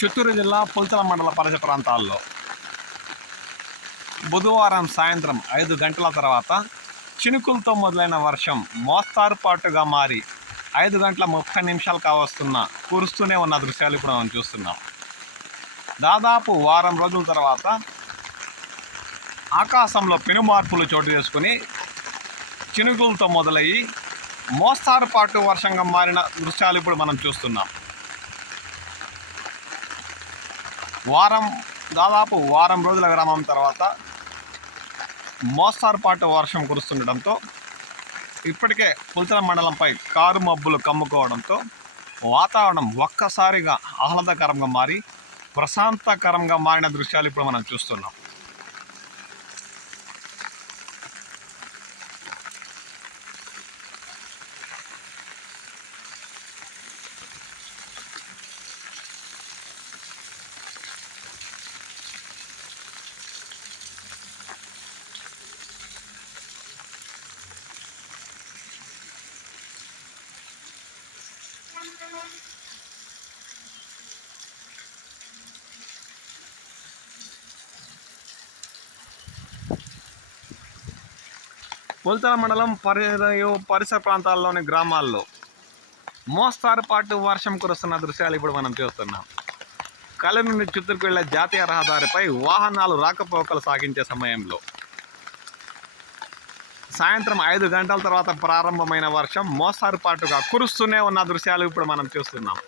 చిత్తూరు జిల్లా పుల్తల మండల పరిసర ప్రాంతాల్లో బుధవారం సాయంత్రం ఐదు గంటల తర్వాత చినుకులతో మొదలైన వర్షం మోస్తారు పాటుగా మారి ఐదు గంటల ముప్పై నిమిషాలు కావస్తున్న కురుస్తూనే ఉన్న దృశ్యాలు ఇప్పుడు మనం చూస్తున్నాం. దాదాపు వారం రోజుల తర్వాత ఆకాశంలో పెనుమార్పులు చోటు చేసుకుని చినుకులతో మొదలయ్యి మోస్తారుపాటు వర్షంగా మారిన దృశ్యాలు ఇప్పుడు మనం చూస్తున్నాం. వారం దాదాపు వారం రోజుల విరామం తర్వాత మోస్తారుపాటు వర్షం కురుస్తుండటంతో ఇప్పటికే పుల్చల మండలంపై కారు మబ్బులు కమ్ముకోవడంతో వాతావరణం ఒక్కసారిగా ఆహ్లాదకరంగా మారి ప్రశాంతకరంగా మారిన దృశ్యాలు ఇప్పుడు మనం చూస్తున్నాం. పుల్తల మండలం పరి పరిసర ప్రాంతాల్లోని గ్రామాల్లో మోస్తారుపాటు వర్షం కురుస్తున్న దృశ్యాలు ఇప్పుడు మనం చూస్తున్నాం. కళ్ళ నుండి చిత్తూరుకు వెళ్ళే జాతీయ రహదారిపై వాహనాలు రాకపోకలు సాగించే సమయంలో సాయంత్రం ఐదు గంటల తర్వాత ప్రారంభమైన వర్షం మోస్తారుపాటుగా కురుస్తూనే ఉన్న దృశ్యాలు ఇప్పుడు మనం చూస్తున్నాం.